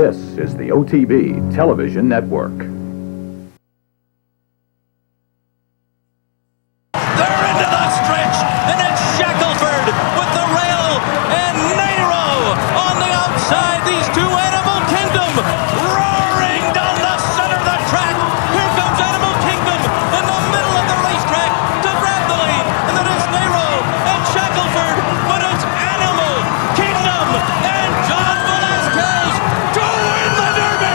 This is the OTB Television Network. They're into the stretch, and it's Shackelford with the rail, and Nero on the outside. These two Animal Kingdom roaring down the center of the track. Here comes Animal Kingdom in the middle of the racetrack to grab the lead, and then it's Nero and Shackelford, but it's Animal Kingdom and John Velasquez to win the Derby.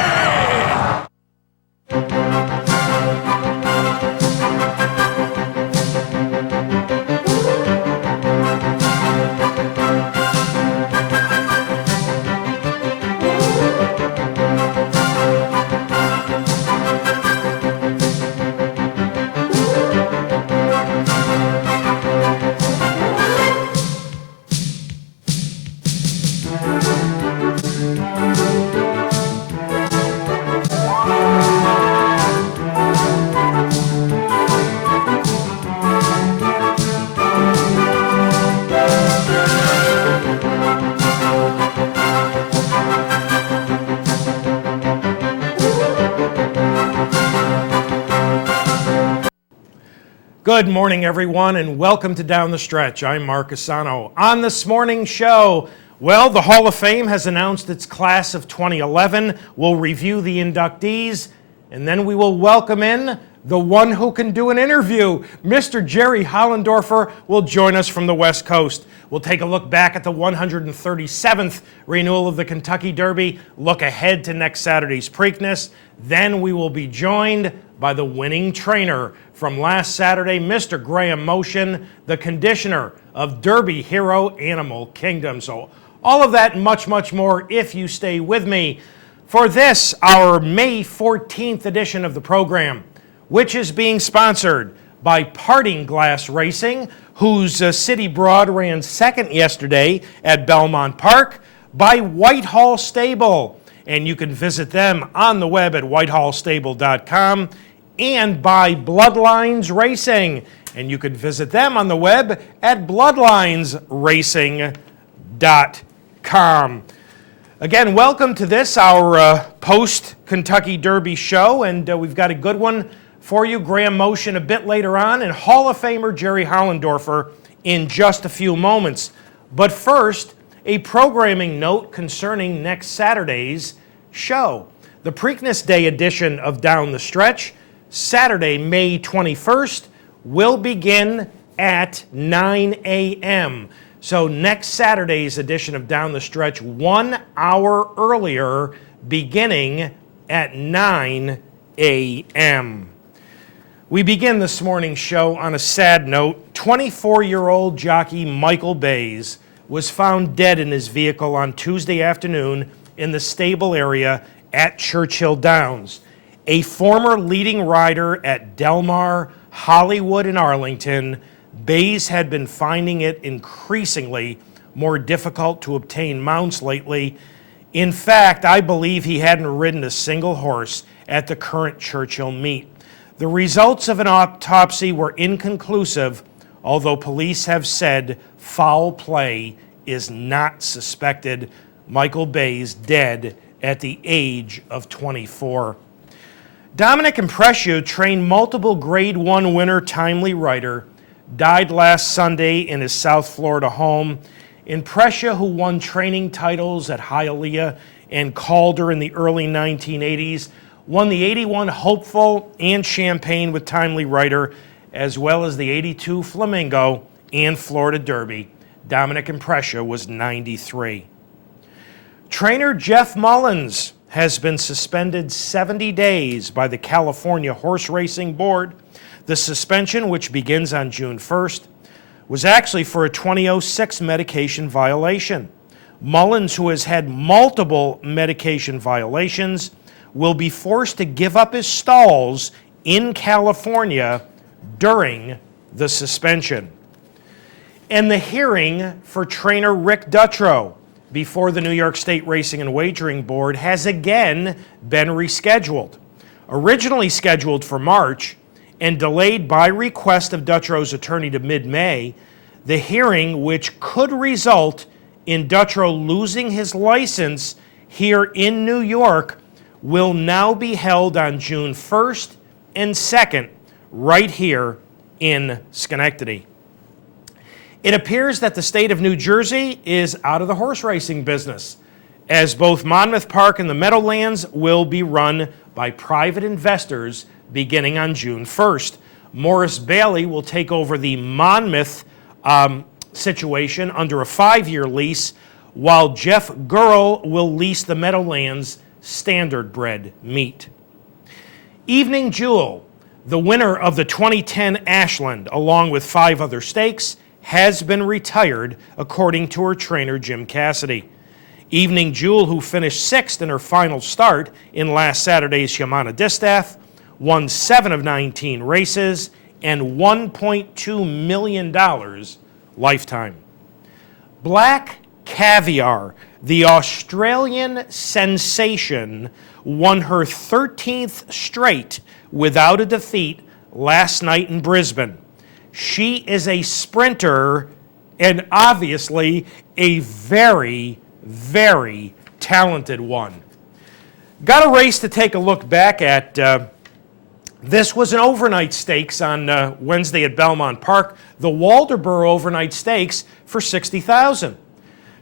Good morning, everyone, and welcome to Down the Stretch. I'm Mark CUSANO. On this morning's show, well, the Hall of Fame has announced its class of 2011. We'll review the inductees, and then we will welcome in the one who can do an interview. Mr. Jerry Hollendorfer will join us from the West Coast. We'll take a look back at the 137th renewal of the Kentucky Derby, look ahead to next Saturday's Preakness. Then we will be joined by the winning trainer from last Saturday, Mr. Graham Motion, the conditioner of Derby Hero Animal Kingdom. So all of that and much, much more if you stay with me for this, our May 14th edition of the program, which is being sponsored by Parting Glass Racing, whose City Broad ran second yesterday at Belmont Park, by Whitehall Stable, and you can visit them on the web at whitehallstable.com, and by Bloodlines Racing, and you can visit them on the web at bloodlinesracing.com. Again, welcome to this, our post-Kentucky Derby show, and we've got a good one for you. Graham Motion a bit later on, and Hall of Famer Jerry Hollendorfer in just a few moments. But first, a programming note concerning next Saturday's show. The Preakness Day edition of Down the Stretch, Saturday, May 21st, will begin at 9 a.m. So next Saturday's edition of Down the Stretch, 1 hour earlier, beginning at 9 a.m. We begin this morning's show on a sad note. 24-year-old jockey Michael Bays was found dead in his vehicle on Tuesday afternoon in the stable area at Churchill Downs. A former leading rider at Del Mar, Hollywood, and Arlington, Bays had been finding it increasingly more difficult to obtain mounts lately. In fact, I believe he hadn't ridden a single horse at the current Churchill meet. The results of an autopsy were inconclusive, although police have said foul play is not suspected. Michael Bays dead at the age of 24. Dominic Imprescio, trained multiple Grade 1 winner Timely Rider, died last Sunday in his South Florida home. Imprescio, who won training titles at Hialeah and Calder in the early 1980s, won the 81 Hopeful and Champaign with Timely Rider, as well as the 82 Flamingo and Florida Derby. Dominic Imprescio was 93. Trainer Jeff Mullins has been suspended 70 days by the California Horse Racing Board. The suspension, which begins on June 1st, was actually for a 2006 medication violation. Mullins, who has had multiple medication violations, will be forced to give up his stalls in California during the suspension. And the hearing for trainer Rick Dutrow before the New York State Racing and Wagering Board has again been rescheduled. Originally scheduled for March and delayed by request of Dutrow's attorney to mid-May, the hearing, which could result in Dutrow losing his license, here in New York will now be held on June 1st and 2nd, right here in Schenectady. It appears that the state of New Jersey is out of the horse racing business, as both Monmouth Park and the Meadowlands will be run by private investors beginning on June 1st. Morris Bailey will take over the Monmouth situation under a 5-year lease, while Jeff Gurl will lease the Meadowlands standard-bred meet. Evening Jewel, the winner of the 2010 Ashland, along with 5 other stakes, has been retired, according to her trainer, Jim Cassidy. Evening Jewel, who finished 6th in her final start in last Saturday's Yamana Distaff, won 7 of 19 races and $1.2 million lifetime. Black Caviar, the Australian sensation, won her 13th straight without a defeat last night in Brisbane. She is a sprinter and obviously a very, very talented one. Got a race to take a look back at. This was an overnight stakes on Wednesday at Belmont Park, the Waldoboro Overnight Stakes for $60,000.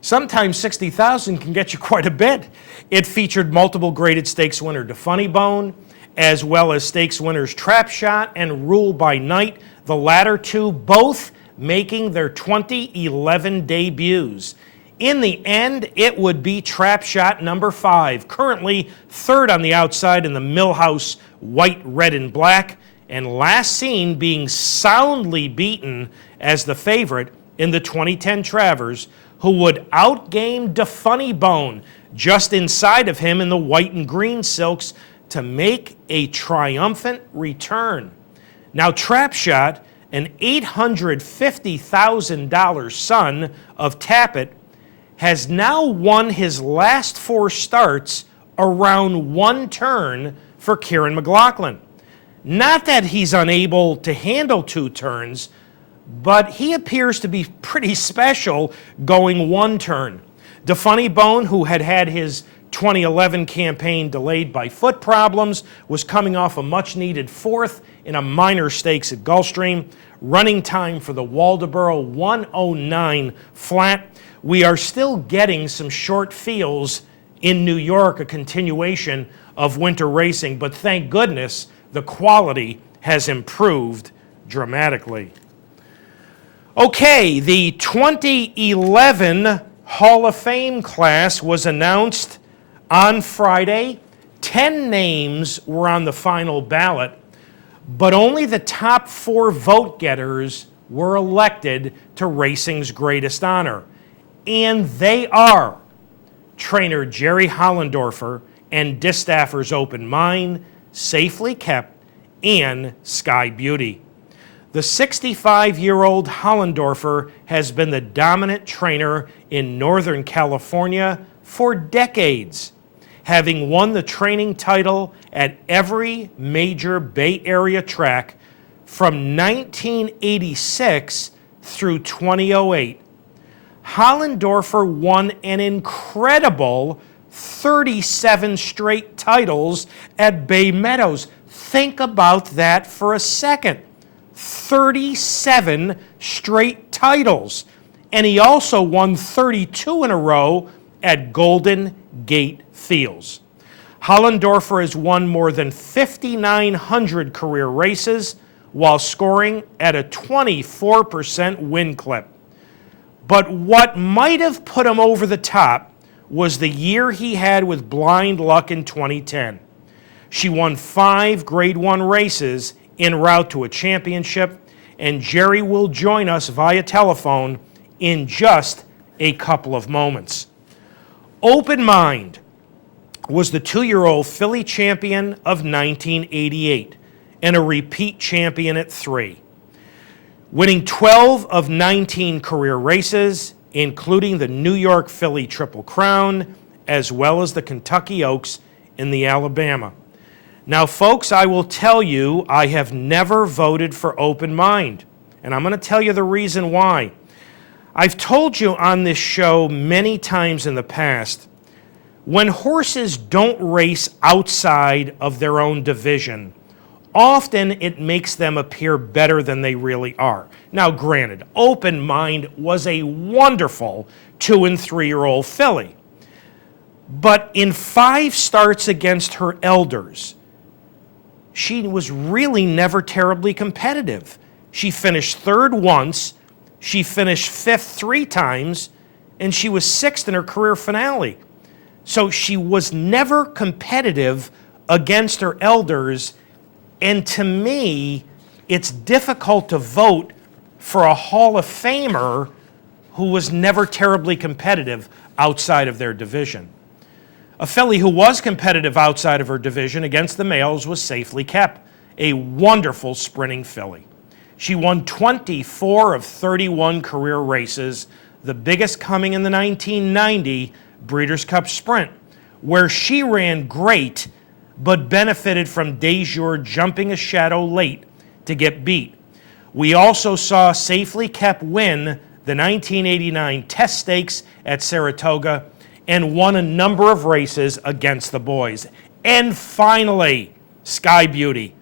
Sometimes $60,000 can get you quite a bit. It featured multiple graded stakes winner DeFunny Bone, as well as stakes winners Trap Shot and Rule by Night, the latter two both making their 2011 debuts. In the end, it would be Trap Shot number 5, currently 3rd on the outside in the Millhouse White, Red, and Black, and last seen being soundly beaten as the favorite in the 2010 Travers, who would outgame DeFunny Bone just inside of him in the white and green silks to make a triumphant return. Now, Trap Shot, an $850,000 son of Tappet, has now won his last 4 starts around 1 turn for Kieran McLaughlin. Not that he's unable to handle 2 turns, but he appears to be pretty special going 1 turn. DeFunny Bone, who had had his 2011 campaign delayed by foot problems, was coming off a much-needed 4th in a minor stakes at Gulfstream. Running time for the Waldoboro 109 flat. We are still getting some short fields in New York, a continuation of winter racing, but thank goodness the quality has improved dramatically. Okay, the 2011 Hall of Fame class was announced on Friday. 10 names were on the final ballot, but only the top 4 vote getters were elected to racing's greatest honor. And they are trainer Jerry Hollendorfer and Distaffers Open Mind, Safely Kept, and Sky Beauty. The 65-year-old Hollendorfer has been the dominant trainer in Northern California for decades, having won the training title at every major Bay Area track from 1986 through 2008. Hollendorfer won an incredible 37 straight titles at Bay Meadows. Think about that for a second. 37 straight titles. And he also won 32 in a row at Golden Gate Fields. Hollendorfer has won more than 5,900 career races while scoring at a 24% win clip. But what might have put him over the top was the year he had with Blind Luck in 2010. She won 5 Grade 1 races en route to a championship, and Jerry will join us via telephone in just a couple of moments. Open Mind was the 2-year-old filly champion of 1988 and a repeat champion at 3. Winning 12 of 19 career races, including the New York Filly Triple Crown, as well as the Kentucky Oaks in the Alabama. Now, folks, I will tell you, I have never voted for Open Mind, and I'm going to tell you the reason why. I've told you on this show many times in the past, When horses don't race outside of their own division, often it makes them appear better than they really are. Now, granted, Open Mind was a wonderful 2- and 3-year-old filly. But in 5 starts against her elders, she was really never terribly competitive. She finished 3rd once, she finished 5th 3 times, and she was 6th in her career finale. So she was never competitive against her elders, and to me, it's difficult to vote for a Hall of Famer who was never terribly competitive outside of their division. A filly who was competitive outside of her division against the males was Safely Kept, a wonderful sprinting filly. She won 24 of 31 career races, the biggest coming in the 1990 Breeders' Cup Sprint, where she ran great but benefited from Dejour jumping a shadow late to get beat. We also saw Safely Kept win the 1989 Test Stakes at Saratoga and won a number of races against the boys. And finally, Sky Beauty,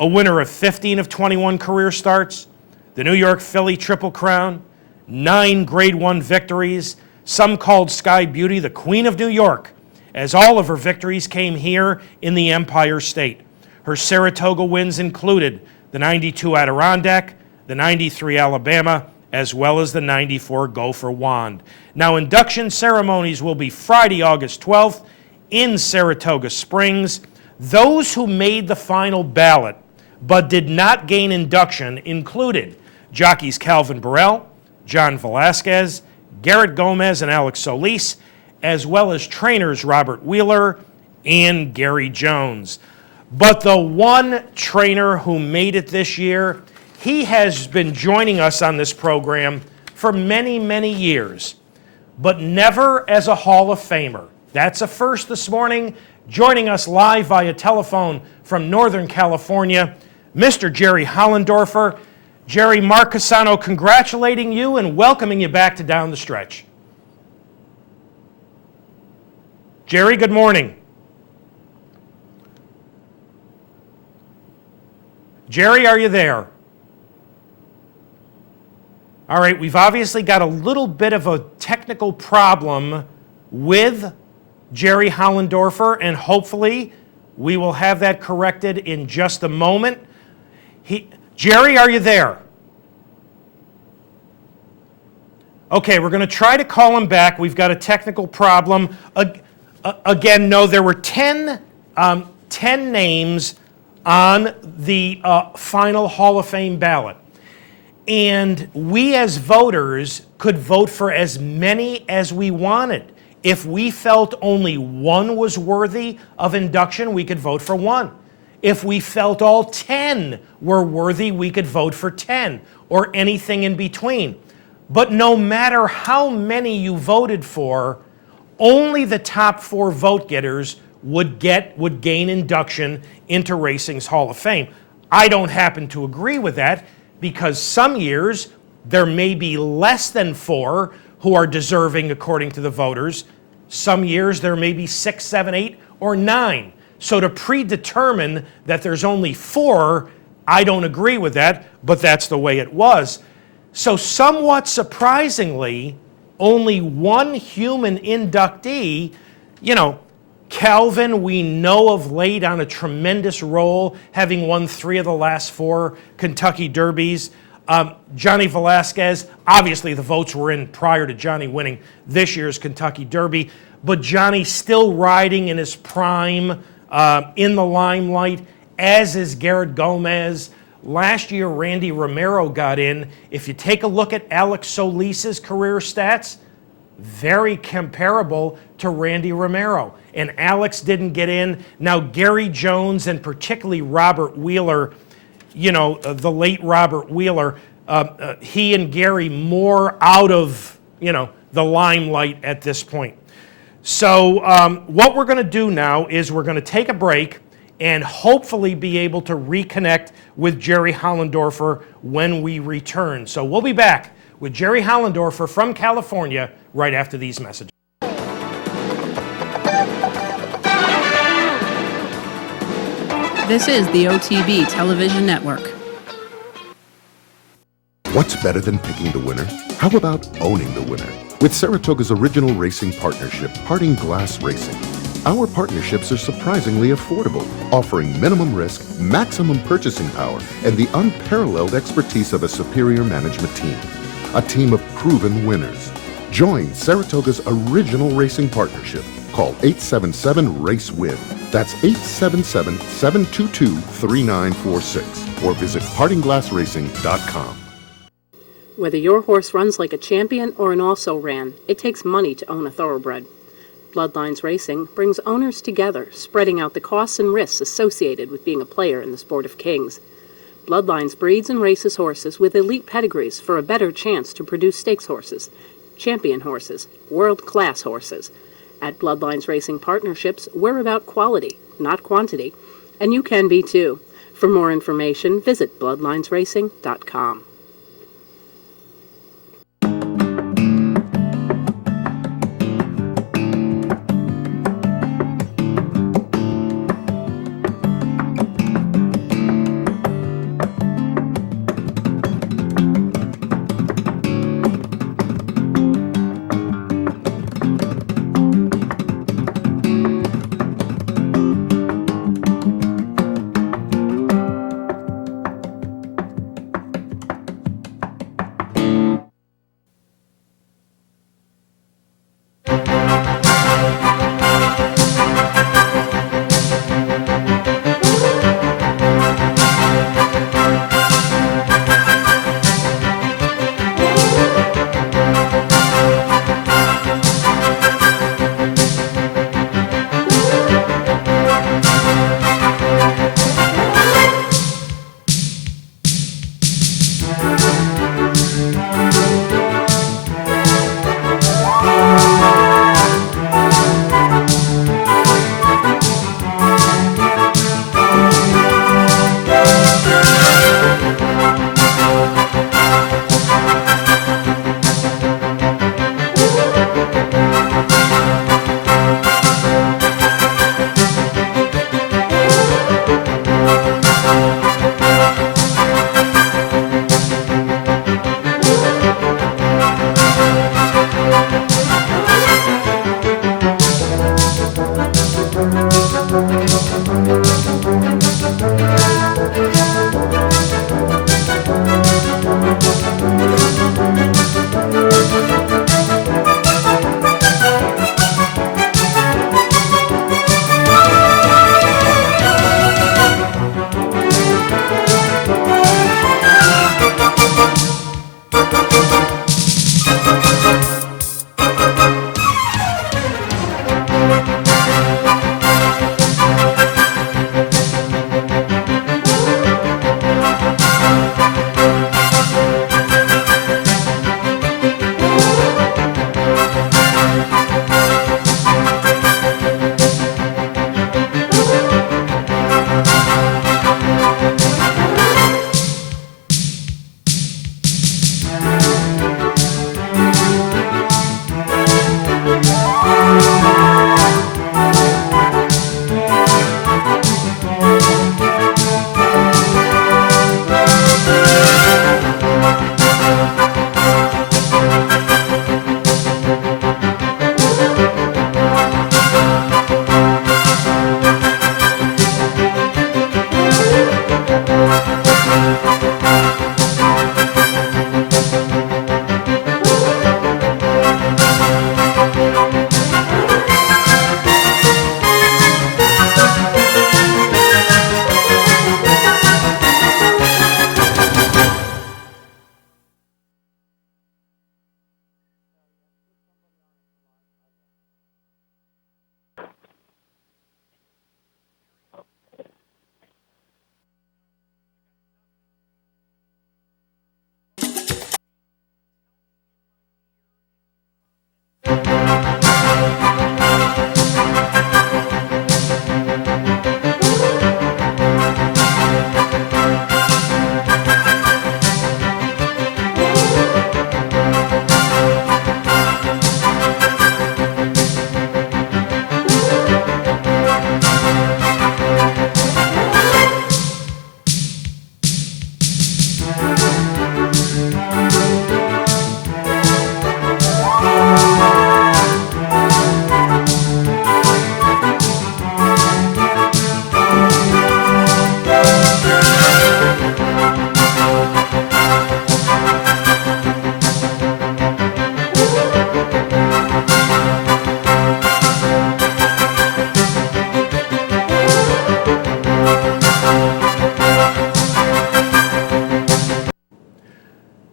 a winner of 15 of 21 career starts, the New York Filly Triple Crown, 9 Grade 1 victories. Some called Sky Beauty the Queen of New York, as all of her victories came here in the Empire State. Her Saratoga wins included the 92 Adirondack, the 93 Alabama, as well as the 94 Gopher Wand. Now, induction ceremonies will be Friday, August 12th in Saratoga Springs. Those who made the final ballot but did not gain induction included jockeys Calvin Burrell, John Velasquez, Garrett Gomez, and Alex Solis, as well as trainers Robert Wheeler and Gary Jones. But the one trainer who made it this year, he has been joining us on this program for many, many years, but never as a Hall of Famer. That's a first this morning. Joining us live via telephone from Northern California, Mr. Jerry Hollendorfer. Jerry, Mark CUSANO congratulating you and welcoming you back to Down the Stretch. Jerry, good morning. Jerry, are you there? All right, we've obviously got a little bit of a technical problem with Jerry Hollendorfer, and hopefully we will have that corrected in just a moment. Jerry, are you there? Okay, we're going to try to call him back. We've got a technical problem. Again, no, there were 10 names on the final Hall of Fame ballot. And we as voters could vote for as many as we wanted. If we felt only one was worthy of induction, we could vote for one. If we felt all 10 were worthy, we could vote for 10, or anything in between. But no matter how many you voted for, only the top 4 vote getters would gain induction into racing's Hall of Fame. I don't happen to agree with that, because some years there may be less than 4 who are deserving according to the voters. Some years there may be 6, 7, 8, or 9. So to predetermine that there's only 4, I don't agree with that, but that's the way it was. So somewhat surprisingly, only one human inductee, Calvin, we know of late on a tremendous roll, having won 3 of the last 4 Kentucky Derbies. Johnny Velasquez, obviously the votes were in prior to Johnny winning this year's Kentucky Derby, but Johnny still riding in his prime, in the limelight, as is Garrett Gomez. Last year, Randy Romero got in. If you take a look at Alex Solis's career stats, very comparable to Randy Romero. And Alex didn't get in. Now, Gary Jones and particularly Robert Wheeler, the late Robert Wheeler, he and Gary more out of, the limelight at this point. So what we're going to do now is we're going to take a break and hopefully be able to reconnect with Jerry Hollendorfer when we return. So we'll be back with Jerry Hollendorfer from California right after these messages. This is the OTB Television Network. What's better than picking the winner? How about owning the winner? With Saratoga's original racing partnership, Harding Glass Racing. Our partnerships are surprisingly affordable, offering minimum risk, maximum purchasing power, and the unparalleled expertise of a superior management team. A team of proven winners. Join Saratoga's original racing partnership. Call 877-RACE-WIN. That's 877-722-3946. Or visit HardingGlassRacing.com. Whether your horse runs like a champion or an also-ran, it takes money to own a thoroughbred. Bloodlines Racing brings owners together, spreading out the costs and risks associated with being a player in the sport of kings. Bloodlines breeds and races horses with elite pedigrees for a better chance to produce stakes horses, champion horses, world-class horses. At Bloodlines Racing Partnerships, we're about quality, not quantity, and you can be too. For more information, visit bloodlinesracing.com.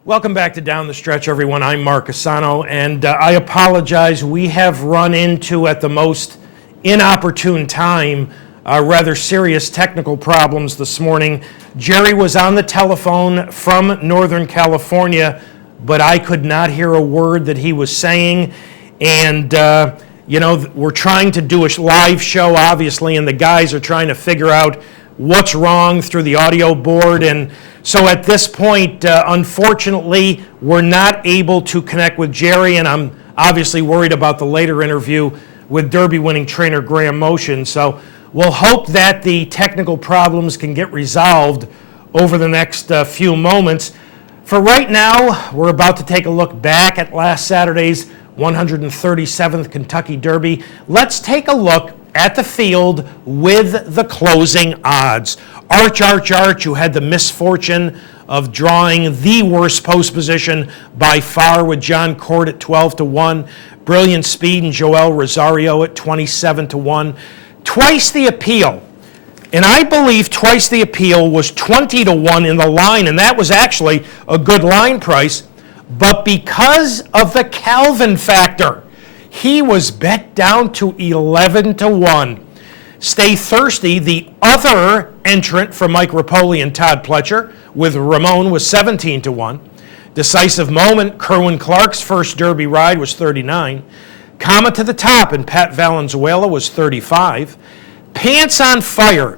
Welcome back to Down the Stretch, everyone. I'm Mark CUSANO, and I apologize. We have run into, at the most inopportune time, rather serious technical problems this morning. Jerry was on the telephone from Northern California, but I could not hear a word that he was saying. And, we're trying to do a live show, obviously, and the guys are trying to figure out what's wrong through the audio board. And so at this point, unfortunately, we're not able to connect with Jerry, and I'm obviously worried about the later interview with Derby-winning trainer Graham Motion. So we'll hope that the technical problems can get resolved over the next few moments. For right now, we're about to take a look back at last Saturday's 137th Kentucky Derby. Let's take a look at the field with the closing odds. Arch, who had the misfortune of drawing the worst post position by far with John Court at 12-1, Brilliant Speed and Joel Rosario at 27-1. Twice the appeal, and I believe twice the appeal was 20-1 in the line, and that was actually a good line price. But because of the Calvin factor, he was bet down to 11-1. Stay Thirsty, the other entrant for Mike Rapoli and Todd Pletcher, with Ramon, was 17-1. Decisive Moment, Kerwin Clark's first Derby ride, was 39. Comma to the Top and Pat Valenzuela was 35. Pants on Fire.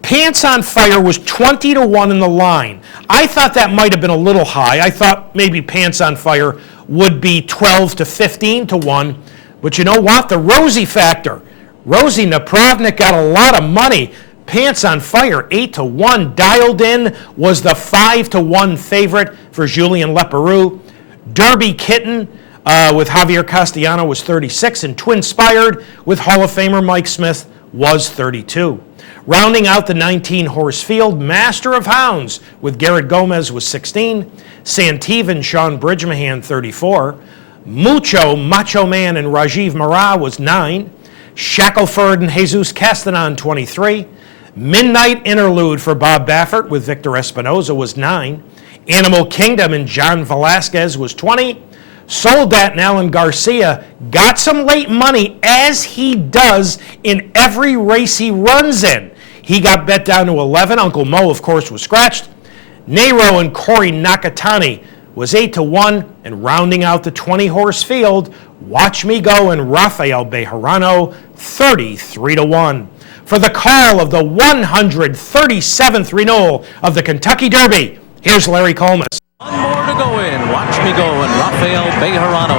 Pants on Fire was 20-1 in the line. I thought that might have been a little high. I thought maybe Pants on Fire would be 12-15-1. But you know what? The Rosie factor. Rosie Napravnik got a lot of money. Pants on Fire, 8-1. Dialed In was the 5-1 favorite for Julien Leparoux. Derby Kitten with Javier Castellano was 36. And Twinspired with Hall of Famer Mike Smith was 32. Rounding out the 19-horse field, Master of Hounds with Garrett Gomez was 16. Santiva and Sean Bridgemahan, 34. Macho Man and Rajiv Mara was 9. Shackelford and Jesus Castanon, 23. Midnight Interlude for Bob Baffert with Victor Espinoza was 9. Animal Kingdom and John Velasquez was 20. Soldat and Alan Garcia got some late money, as he does in every race he runs in. He got bet down to 11. Uncle Mo, of course, was scratched. Nero and Corey Nakatani was 8-1. And rounding out the 20-horse field, Watch Me Go and Rafael Bejarano, 33-1. For the call of the 137th renewal of the Kentucky Derby, here's Larry Colmus. One more to go in. Watch Me Go and Rafael Bejarano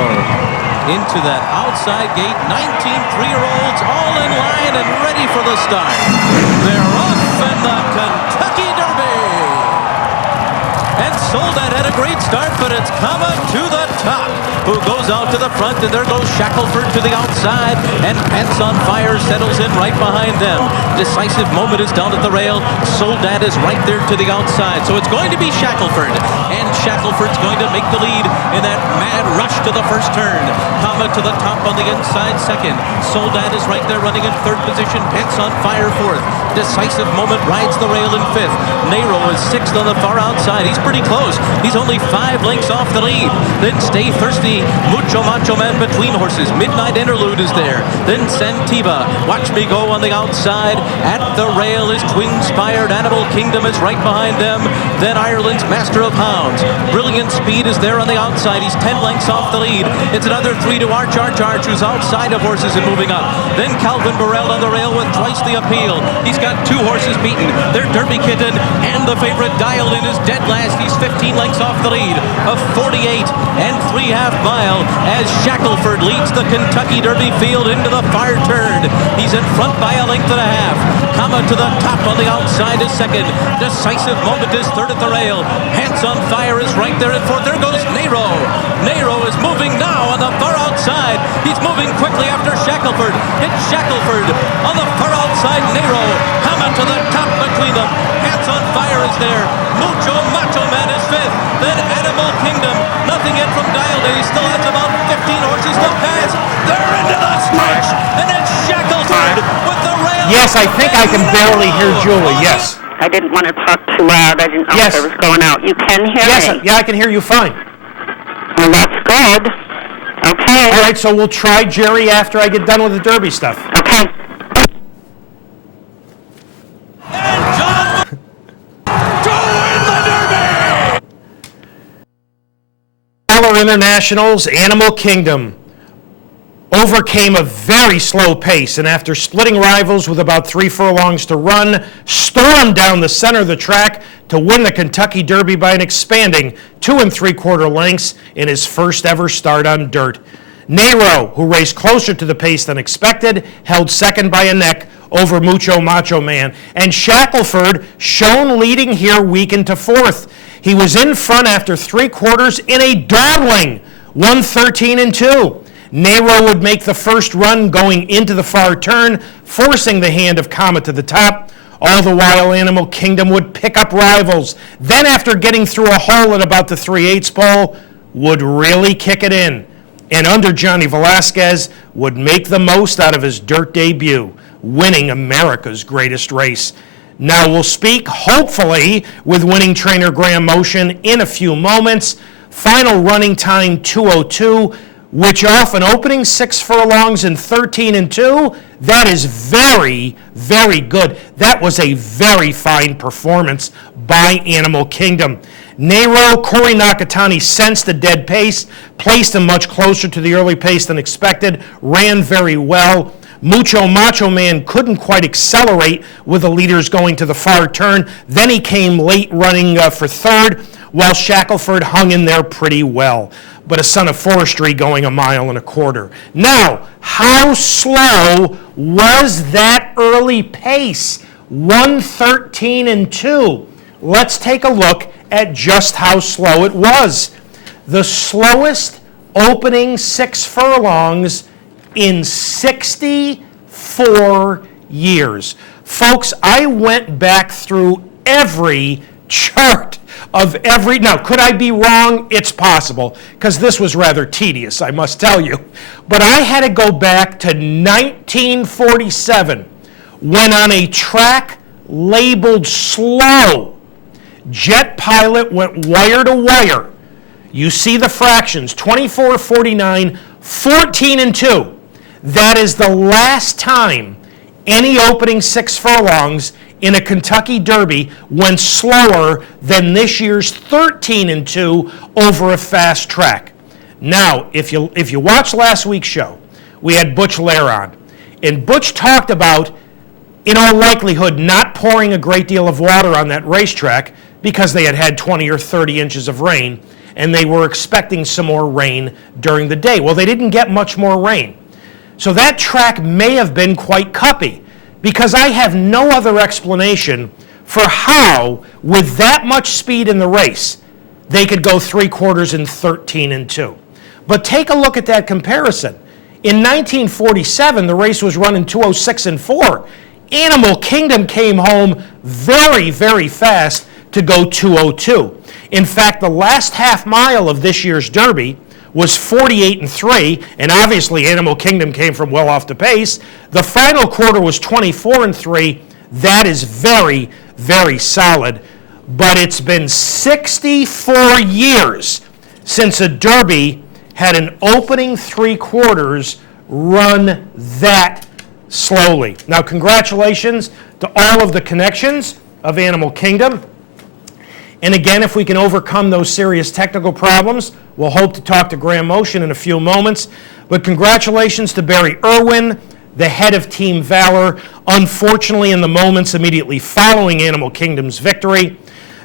into that outside gate. 19 3-year-olds all in line and ready for the start. They're off in the Kentucky Derby. And Soldat had a great start, but it's coming to the top. Who goes out to the front, and there goes Shackelford to the outside, and Pants on Fire settles in right behind them. Decisive Moment is down at the rail. Soldat is right there to the outside, so it's going to be Shackelford, and Shackelford's going to make the lead in that mad rush to the first turn. Comma to the top on the inside second. Soldat is right there running in third position. Pants on Fire fourth. Decisive Moment rides the rail in fifth. Nero is sixth on the far outside. He's pretty close. He's only 5 lengths off the lead. Then Stay Thirsty, Macho Man between horses. Midnight Interlude is there. Then Santiva, Watch Me Go on the outside. At the rail is Twinspired. Animal Kingdom is right behind them. Then Ireland's Master of Hounds. Brilliant Speed is there on the outside. He's 10 lengths off the lead. It's another 3 to Arch, who's outside of horses and moving up. Then Calvin Burrell on the rail with twice the appeal. He's got 2 horses beaten. They're Derby Kitten and the favorite Dial In is dead last. He's 15 lengths off the lead of 48 and 3/2 mile as Shackelford leads the Kentucky Derby field into the far turn. He's in front by a length and a half. Comma to the top on the outside is second. Decisive Moment is third at the rail. Pants on Fire is right there in fourth. There goes Nero. Nero is moving now on the far outside. He's moving quickly after Shackelford. It's Shackelford on the far outside. Nero. Comma to the top between them. Pants on Fire is there. Macho Man is fifth. Then Animal Kingdom. Nothing yet from Dial In. He still has about 15 horses to pass. They're into the stretch. And it's Shackelford with the rail. Yes, I think I can barely hear Julie. Yes. I didn't want to talk too loud. I didn't know Yes. if I was going out. You can hear me? Yeah, I can hear you fine. Well, that's good. Okay. All right, so we'll try Jerry after I get done with the Derby stuff. Okay. And John to win the Derby! Valor International's Animal Kingdom overcame a very slow pace, and after splitting rivals with about 3 furlongs to run, stormed down the center of the track to win the Kentucky Derby by an expanding 2 3/4 lengths in his first ever start on dirt. Nero, who raced closer to the pace than expected, held second by a neck over Mucho Macho Man, and Shackelford, shown leading here, weakened to fourth. He was in front after 3/4 in a dawdling 1:13-2. Nero would make the first run going into the far turn, forcing the hand of Comet to the top. All the while, Animal Kingdom would pick up rivals. Then, after getting through a hole at about the 3/8 pole, would really kick it in. And under Johnny Velasquez, would make the most out of his dirt debut, winning America's greatest race. Now we'll speak, hopefully, with winning trainer Graham Motion in a few moments. Final running time 2:02. Which off an opening 6 furlongs in 13-2, that is very, very good. That was a very fine performance by Animal Kingdom. Nero, Corey Nakatani sensed a dead pace, placed him much closer to the early pace than expected, ran very well. Mucho Macho Man couldn't quite accelerate with the leaders going to the far turn. Then he came late running for third, while Shackelford hung in there pretty well. But a son of forestry going 1.25 miles. Now, how slow was that early pace? 1:13-2. Let's take a look at just how slow it was. The slowest opening 6 furlongs in 64 years. Folks, I went back through every chart of every, now could I be wrong? It's possible, because this was rather tedious, I must tell you. But I had to go back to 1947, when on a track labeled slow, Jet Pilot went wire to wire. You see the fractions, 24, 49, 14-2. That is the last time any opening 6 furlongs in a Kentucky Derby went slower than this year's 13-2 over a fast track. Now, if you watched last week's show, we had Butch Lair on, and Butch talked about, in all likelihood, not pouring a great deal of water on that racetrack because they had had 20 or 30 inches of rain, and they were expecting some more rain during the day. Well, they didn't get much more rain. So that track may have been quite cuppy, because I have no other explanation for how, with that much speed in the race, they could go 3/4 in 13-2. But take a look at that comparison. In 1947, the race was run in 2:06-4. Animal Kingdom came home very, very fast to go 2:02. In fact, the last half mile of this year's Derby was 48-3, and obviously Animal Kingdom came from well off the pace. The final quarter was 24-3. That is very, very solid. But it's been 64 years since a Derby had an opening 3/4 run that slowly. Now, congratulations to all of the connections of Animal Kingdom. And again, if we can overcome those serious technical problems, we'll hope to talk to Graham Motion in a few moments. But congratulations to Barry Irwin, the head of Team Valor. Unfortunately, in the moments immediately following Animal Kingdom's victory,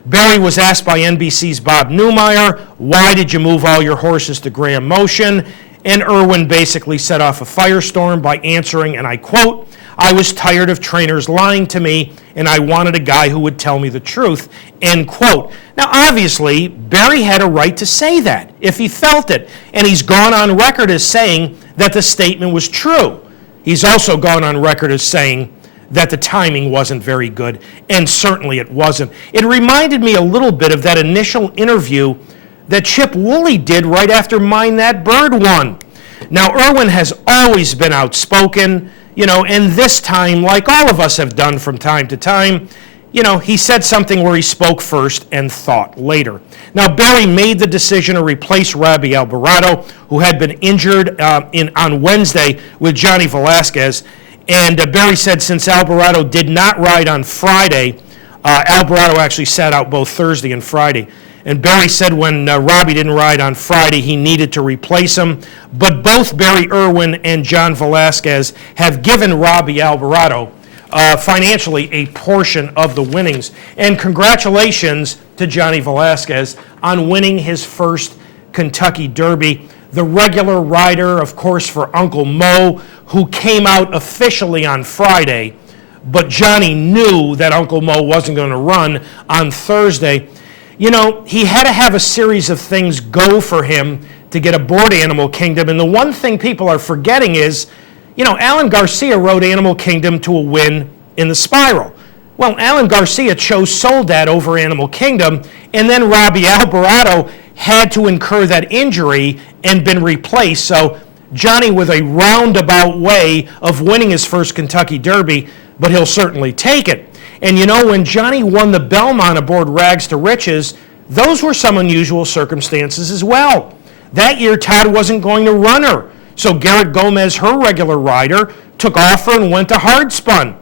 Barry was asked by NBC's Bob Newmeyer, why did you move all your horses to Graham Motion? And Irwin basically set off a firestorm by answering, and I quote, "I was tired of trainers lying to me, and I wanted a guy who would tell me the truth," end quote. Now, obviously, Barry had a right to say that if he felt it, and he's gone on record as saying that the statement was true. He's also gone on record as saying that the timing wasn't very good, and certainly it wasn't. It reminded me a little bit of that initial interview that Chip Woolley did right after Mind That Bird won. Now, Irwin has always been outspoken, and this time, like all of us have done from time to time, he said something where he spoke first and thought later. Now, Barry made the decision to replace Robbie Alvarado, who had been injured on Wednesday with Johnny Velasquez. And Barry said since Alvarado did not ride on Friday, Alvarado actually sat out both Thursday and Friday. And Barry said when Robbie didn't ride on Friday, he needed to replace him. But both Barry Irwin and John Velasquez have given Robbie Alvarado financially a portion of the winnings. And congratulations to Johnny Velasquez on winning his first Kentucky Derby. The regular rider, of course, for Uncle Mo, who came out officially on Friday, but Johnny knew that Uncle Mo wasn't going to run on Thursday. He had to have a series of things go for him to get aboard Animal Kingdom. And the one thing people are forgetting is, Alan Garcia rode Animal Kingdom to a win in the Spiral. Well, Alan Garcia chose Soldat over Animal Kingdom, and then Robbie Alvarado had to incur that injury and been replaced. So Johnny with a roundabout way of winning his first Kentucky Derby, but he'll certainly take it. And when Johnny won the Belmont aboard Rags to Riches, those were some unusual circumstances as well. That year, Todd wasn't going to run her. So Garrett Gomez, her regular rider, took off her and went to Hardspun.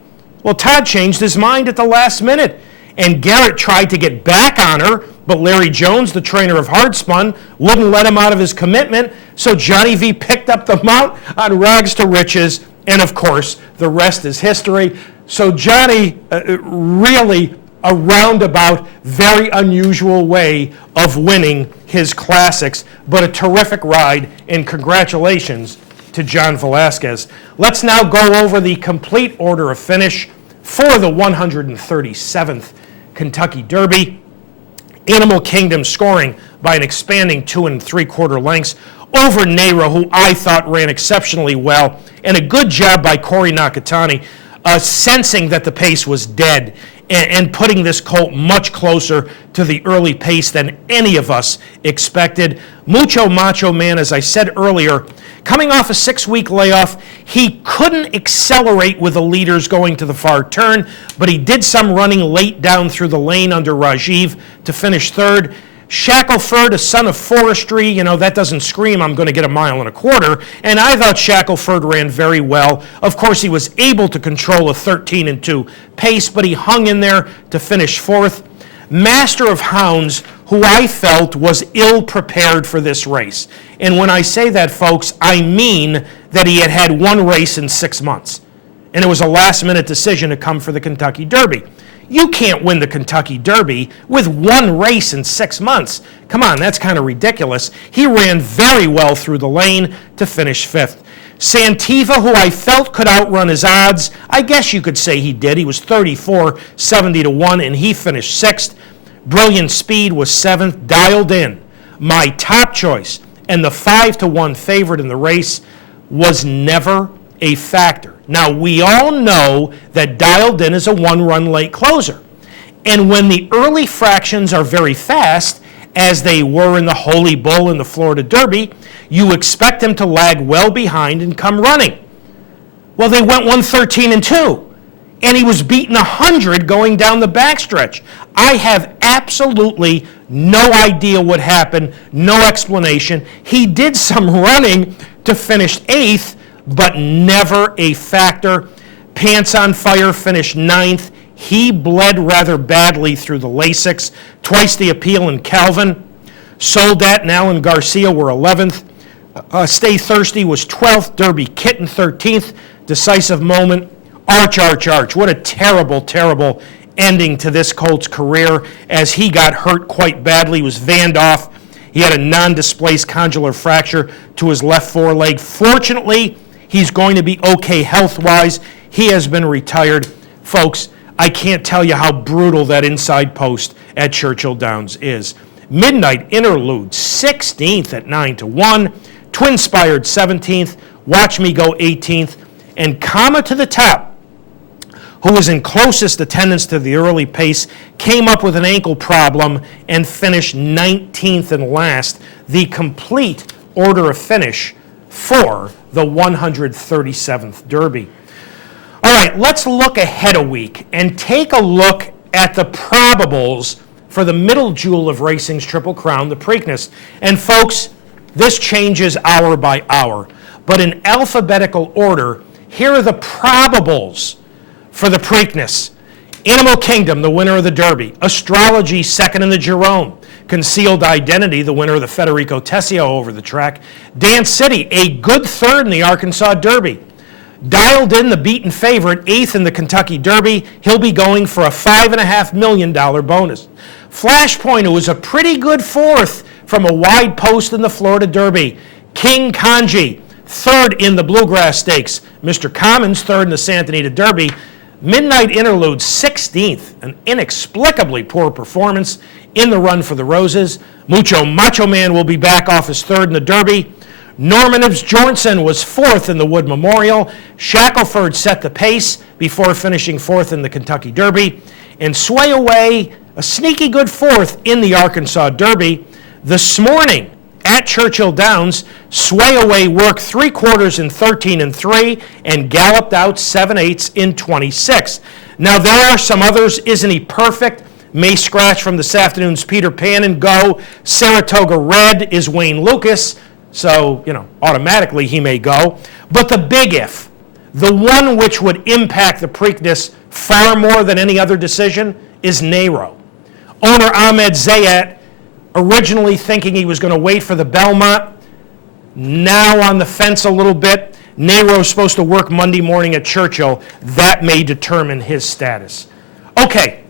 Well, Todd changed his mind at the last minute. And Garrett tried to get back on her, but Larry Jones, the trainer of Hardspun, wouldn't let him out of his commitment. So Johnny V picked up the mount on Rags to Riches. And of course, the rest is history. So Johnny, really a roundabout, very unusual way of winning his classics, but a terrific ride, and congratulations to John Velasquez. Let's now go over the complete order of finish for the 137th Kentucky Derby. Animal Kingdom scoring by an expanding 2 3/4 lengths over Nehra, who I thought ran exceptionally well, and a good job by Corey Nakatani, sensing that the pace was dead and putting this colt much closer to the early pace than any of us expected. Mucho Macho Man, as I said earlier, coming off a 6-week layoff, he couldn't accelerate with the leaders going to the far turn, but he did some running late down through the lane under Rajiv to finish third. Shackelford, a son of forestry, that doesn't scream I'm going to get 1.25 miles. And I thought Shackelford ran very well. Of course, he was able to control a 13-2 pace, but he hung in there to finish fourth. Master of Hounds, who I felt was ill-prepared for this race. And when I say that, folks, I mean that he had had one race in 6 months. And it was a last-minute decision to come for the Kentucky Derby. You can't win the Kentucky Derby with one race in 6 months. Come on, that's kind of ridiculous. He ran very well through the lane to finish fifth. Santiva, who I felt could outrun his odds, I guess you could say he did. He was 34-70-1, and he finished sixth. Brilliant Speed was seventh, dialed in. My top choice, and the 5-1 favorite in the race, was never a factor. Now, we all know that Dialed In is a one-run late closer. And when the early fractions are very fast, as they were in the Holy Bull and the Florida Derby, you expect them to lag well behind and come running. Well, they went 113-2, and he was beating 100 going down the backstretch. I have absolutely no idea what happened, no explanation. He did some running to finish eighth, but never a factor. Pants on Fire finished ninth. He bled rather badly through the Lasix. Twice the Appeal and Calvin. Soldat and Alan Garcia were 11th. Stay Thirsty was 12th. Derby Kitten 13th. Decisive Moment. Arch. What a terrible, terrible ending to this colt's career, as he got hurt quite badly. He was vanned off. He had a non-displaced condylar fracture to his left foreleg. Fortunately, he's going to be okay health-wise. He has been retired. Folks, I can't tell you how brutal that inside post at Churchill Downs is. Midnight Interlude, 16th at 9-1. Twinspired, 17th. Watch Me Go, 18th. And Comma to the Top, who was in closest attendance to the early pace, came up with an ankle problem and finished 19th and last. The complete order of finish for the 137th Derby. All right, let's look ahead a week and take a look at the probables for the middle jewel of racing's Triple Crown, the Preakness. And folks, this changes hour by hour. But in alphabetical order, here are the probables for the Preakness. Animal Kingdom, the winner of the Derby. Astrology, second in the Jerome. Concealed Identity, the winner of the Federico Tessio over the track. Dance City, a good third in the Arkansas Derby. Dialed In, the beaten favorite, eighth in the Kentucky Derby. He'll be going for a $5.5 million bonus. Flashpoint, who was a pretty good fourth from a wide post in the Florida Derby. King Kanji, third in the Bluegrass Stakes. Mr. Commons, third in the Santa Anita Derby. Midnight Interlude, 16th, an inexplicably poor performance in the Run for the Roses. Macho Man will be back off his third in the Derby. Norman Bjornsson was fourth in the Wood Memorial. Shackelford set the pace before finishing fourth in the Kentucky Derby. And Sway Away, a sneaky good fourth in the Arkansas Derby. This morning at Churchill Downs, Sway Away worked 3/4 in 13-3 and galloped out 7/8 in 26. Now there are some others. Isn't he perfect? May scratch from this afternoon's Peter Pan and go. Saratoga Red is Wayne Lucas, so automatically he may go. But the big if, the one which would impact the Preakness far more than any other decision, is Nero. Owner Ahmed Zayat, originally thinking he was going to wait for the Belmont, now on the fence a little bit. Nero's supposed to work Monday morning at Churchill. That may determine his status. Okay,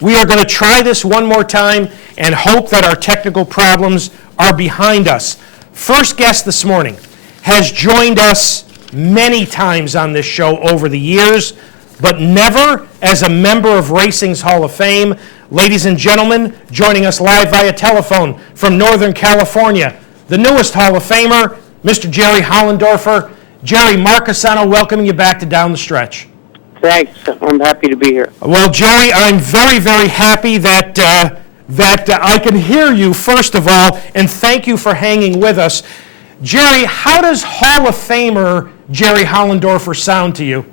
we are going to try this one more time and hope that our technical problems are behind us. First guest this morning has joined us many times on this show over the years, but never as a member of Racing's Hall of Fame. Ladies and gentlemen, joining us live via telephone from Northern California, the newest Hall of Famer, Mr. Jerry Hollendorfer. Jerry, Mark CUSANO welcoming you back to Down the Stretch. Thanks. I'm happy to be here. Well, Jerry, I'm very, very happy that I can hear you, first of all, and thank you for hanging with us. Jerry, how does Hall of Famer Jerry Hollendorfer sound to you?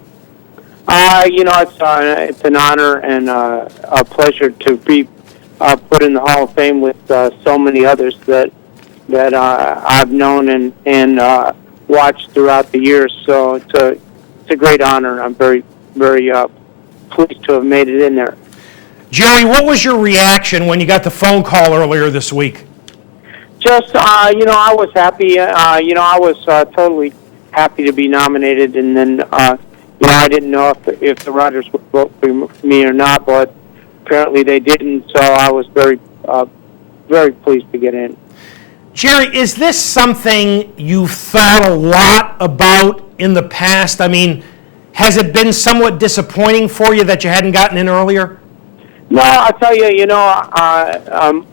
It's an honor and a pleasure to be put in the Hall of Fame with so many others that I've known and watched throughout the years. So it's a great honor. I'm very, very pleased to have made it in there. Jerry, what was your reaction when you got the phone call earlier this week? Just, I was happy. I was totally happy to be nominated, and then I didn't know if the writers would vote for me or not, but apparently they didn't, so I was very, very pleased to get in. Jerry, is this something you've thought a lot about in the past? I mean, has it been somewhat disappointing for you that you hadn't gotten in earlier? No, I'll tell you,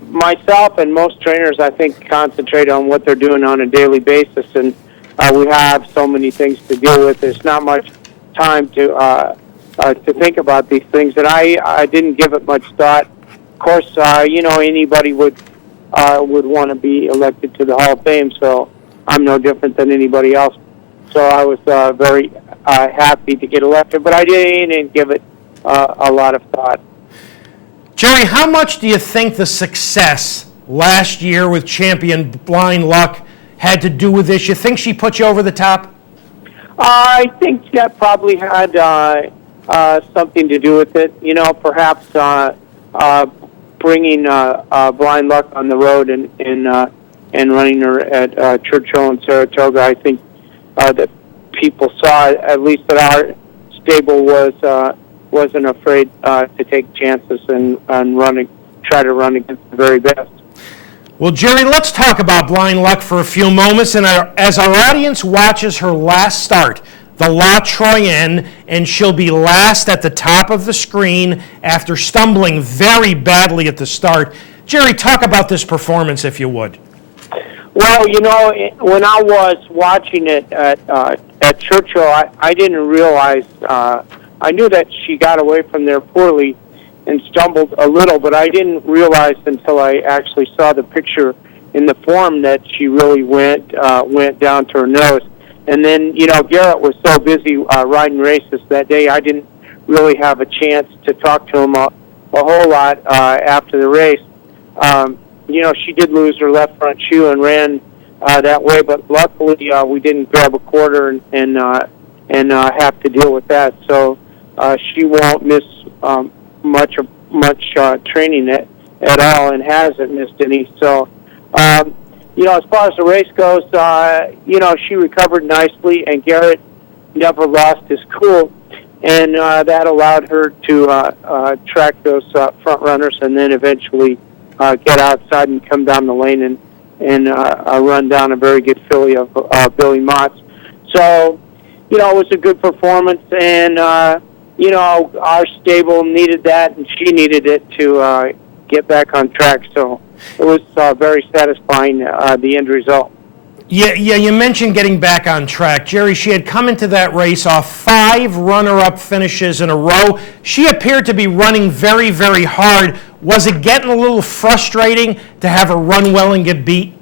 myself and most trainers, I think, concentrate on what they're doing on a daily basis, and we have so many things to deal with. There's not much time to think about these things, and I didn't give it much thought. Of course, anybody would want to be elected to the Hall of Fame, so I'm no different than anybody else. So I was very happy to get elected, but I didn't give it a lot of thought. Jerry, how much do you think the success last year with champion Blind Luck had to do with this? You think she put you over the top? I think that probably had something to do with it. Perhaps bringing Blind Luck on the road and running her at Churchill and Saratoga. I think that people saw, at least that our stable wasn't afraid to take chances and try to run against the very best. Well, Jerry, let's talk about Blind Luck for a few moments. And as our audience watches her last start, the La Troyenne, and she'll be last at the top of the screen after stumbling very badly at the start. Jerry, talk about this performance, if you would. Well, when I was watching it at Churchill, I didn't realize. I knew that she got away from there poorly and stumbled a little, but I didn't realize until I actually saw the picture in the form that she really went down to her nose. And then, Garrett was so busy riding races that day, I didn't really have a chance to talk to him whole lot after the race. She did lose her left front shoe and ran that way, but luckily we didn't grab a quarter and have to deal with that. So she won't miss much training at all, and hasn't missed any. So, as far as the race goes, she recovered nicely, and Garrett never lost his cool, and that allowed her to track those front runners, and then eventually get outside and come down the lane and run down a very good filly of Billy Mott's. So, it was a good performance, and our stable needed that, and she needed it to get back on track. So it was very satisfying, the end result. Yeah, you mentioned getting back on track. Jerry, she had come into that race off 5 runner-up finishes in a row. She appeared to be running very, very hard. Was it getting a little frustrating to have her run well and get beat?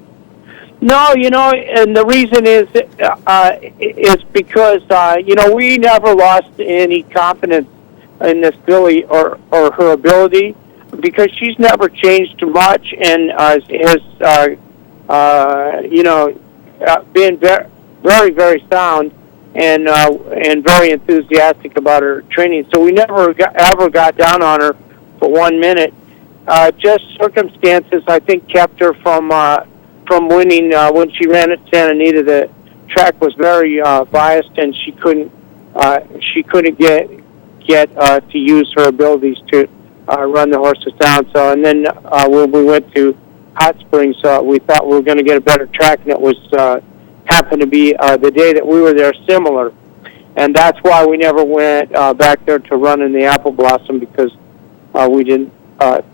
No, and the reason is because, we never lost any confidence in this filly or her ability, because she's never changed much and has been very, very sound and very enthusiastic about her training. So we never ever got down on her for 1 minute. Just circumstances, I think, kept her from winning. When she ran at Santa Anita, the track was very biased, and she couldn't get to use her abilities to run the horses down. So, and then when we went to Hot Springs, we thought we were going to get a better track, and it was happened to be the day that we were there similar, and that's why we never went back there to run in the Apple Blossom, because we didn't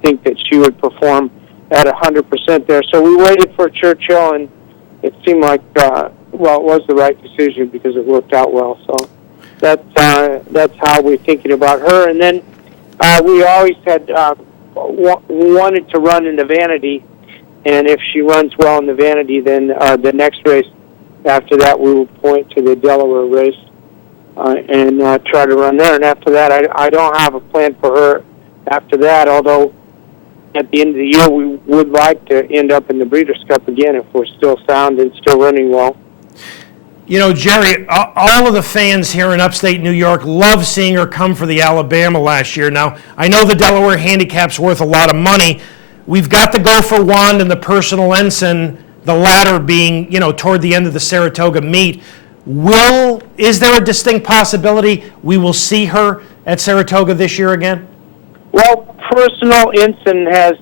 think that she would perform at 100% there. So we waited for Churchill, and it seemed like it was the right decision because it worked out well. So that's how we're thinking about her. And then we always had wanted to run in the Vanity, and if she runs well in the Vanity, then the next race after that we will point to the Delaware race and try to run there. And after that, I don't have a plan for her after that, although at the end of the year we would like to end up in the Breeders' Cup again if we're still sound and still running well. Jerry, all of the fans here in upstate New York love seeing her come for the Alabama last year. Now, I know the Delaware handicap's worth a lot of money. We've got the Gopher Wand and the Personal Ensign, the latter being, toward the end of the Saratoga meet. Is there a distinct possibility we will see her at Saratoga this year again? Well, Personal Ensign has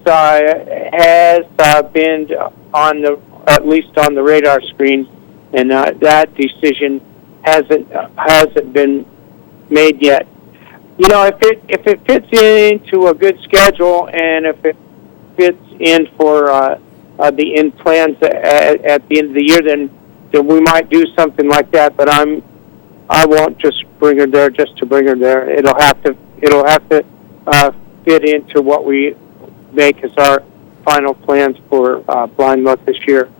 been at least on the radar screen, and that decision hasn't been made yet. If it fits into a good schedule, and if it fits in for the end plans at the end of the year, then we might do something like that. But I won't just bring her there just to bring her there. It'll have to fit into what we make as our final plans for Blind Luck this year.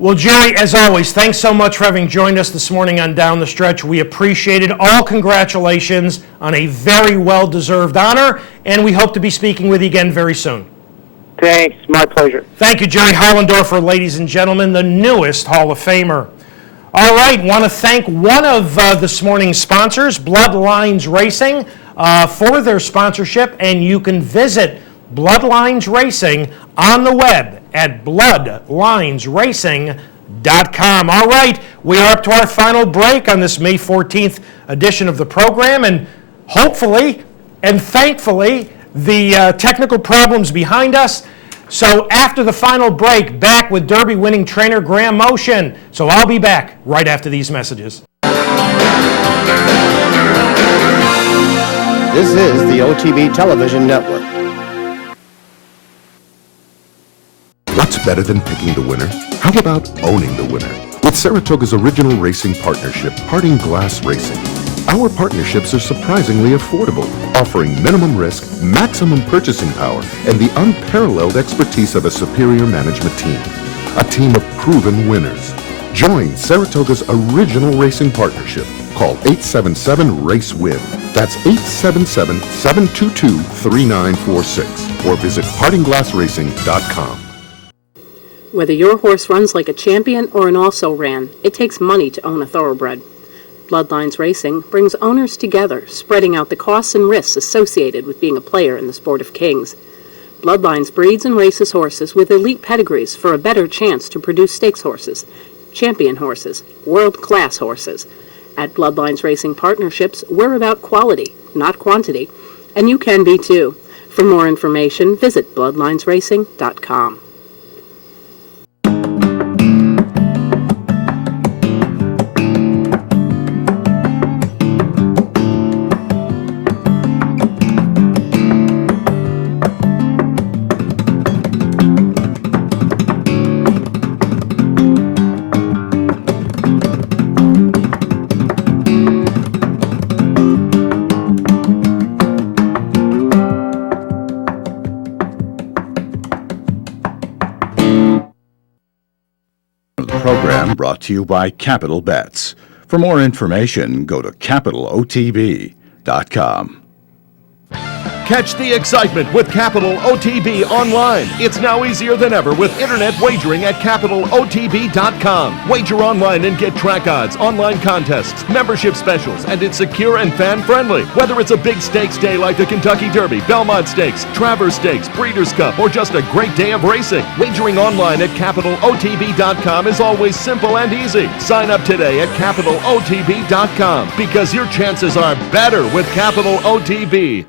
Well, Jerry, as always, thanks so much for having joined us this morning on Down the Stretch. We appreciate it. All congratulations on a very well-deserved honor, and we hope to be speaking with you again very soon. Thanks. My pleasure. Thank you, Jerry Hollendorfer, ladies and gentlemen, the newest Hall of Famer. All right, want to thank one of this morning's sponsors, Bloodlines Racing, for their sponsorship, and you can visit Bloodlines Racing on the web at bloodlinesracing.com. All right, we are up to our final break on this May 14th edition of the program, and hopefully and thankfully the technical problems behind us. So after the final break, back with Derby winning trainer Graham Motion. So I'll be back right after these messages. This is the OTB Television Network. What's better than picking the winner? How about owning the winner? With Saratoga's original racing partnership, Harding Glass Racing. Our partnerships are surprisingly affordable, offering minimum risk, maximum purchasing power, and the unparalleled expertise of a superior management team. A team of proven winners. Join Saratoga's original racing partnership. Call 877-RACE-WIN. That's 877-722-3946 or visit partingglassracing.com. Whether your horse runs like a champion or an also-ran, it takes money to own a thoroughbred. Bloodlines Racing brings owners together, spreading out the costs and risks associated with being a player in the sport of kings. Bloodlines breeds and races horses with elite pedigrees for a better chance to produce stakes horses, champion horses, world-class horses. At Bloodlines Racing Partnerships, we're about quality, not quantity, and you can be too. For more information, visit bloodlinesracing.com. Program brought to you by Capital Bets. For more information, go to capitalotb.com. Catch the excitement with Capital OTB online. It's now easier than ever with internet wagering at capitalotb.com. Wager online and get track odds, online contests, membership specials, and it's secure and fan-friendly. Whether it's a big stakes day like the Kentucky Derby, Belmont Stakes, Travers Stakes, Breeders' Cup, or just a great day of racing, wagering online at capitalotb.com is always simple and easy. Sign up today at capitalotb.com because your chances are better with Capital OTB.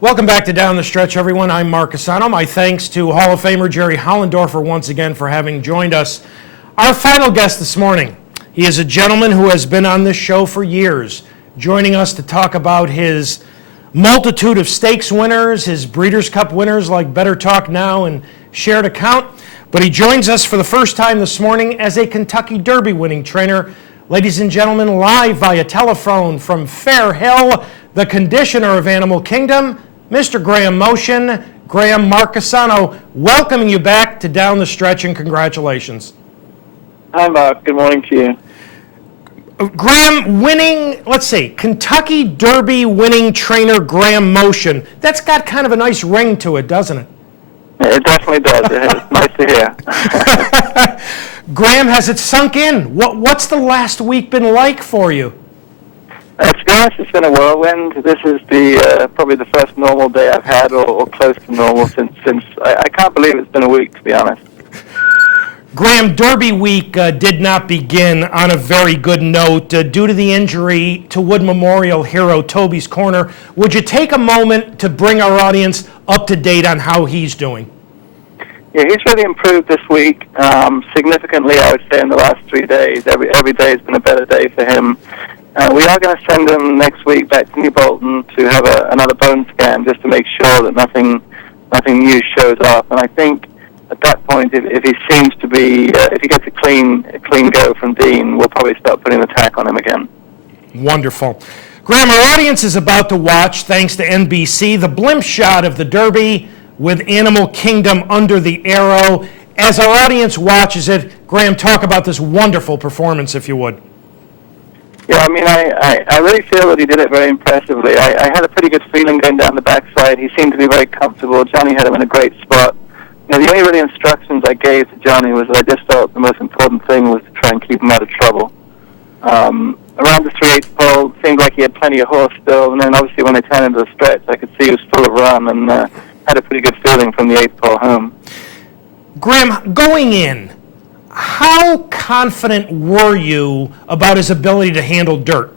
Welcome back to Down the Stretch, everyone. I'm Mark CUSANO. My thanks to Hall of Famer Jerry Hollendorfer once again for having joined us. Our final guest this morning, he is a gentleman who has been on this show for years, joining us to talk about his multitude of stakes winners, his Breeders' Cup winners like Better Talk Now and Shared Account. But he joins us for the first time this morning as a Kentucky Derby winning trainer. Ladies and gentlemen, live via telephone from Fair Hill, the conditioner of Animal Kingdom, Mr. Graham Motion. Graham, Mark CUSANO, welcoming you back to Down the Stretch, and congratulations. Hi, Mark. Good morning to you. Graham, winning, let's see, Kentucky Derby winning trainer Graham Motion. That's got kind of a nice ring to it, doesn't it? It definitely does. It's nice to hear. Graham, has it sunk in? What's the last week been like for you? To be honest, it's been a whirlwind. This is the probably the first normal day I've had, or close to normal, since I can't believe it's been a week, to be honest. Graham, Derby week did not begin on a very good note due to the injury to Wood Memorial hero Toby's Corner. Would you take a moment to bring our audience up to date on how he's doing? Yeah, he's really improved this week significantly, I would say, in the last 3 days. Every day has been a better day for him. We are going to send him next week back to New Bolton to have another bone scan just to make sure that nothing new shows up. And I think at that point, if he seems to be, if he gets a clean go from Dean, we'll probably start putting the tack on him again. Wonderful. Graham, our audience is about to watch, thanks to NBC, the blimp shot of the Derby with Animal Kingdom under the arrow. As our audience watches it, Graham, talk about this wonderful performance, if you would. Yeah, I mean, I really feel that he did it very impressively. I had a pretty good feeling going down the backside. He seemed to be very comfortable. Johnny had him in a great spot. You know, the only really instructions I gave to Johnny was that I just felt the most important thing was to try and keep him out of trouble. Around the 3/8 pole, it seemed like he had plenty of horse still, and then obviously when they turned into the stretch, I could see he was full of run, and had a pretty good feeling from the 8th pole home. Graham, going in, how confident were you about his ability to handle dirt?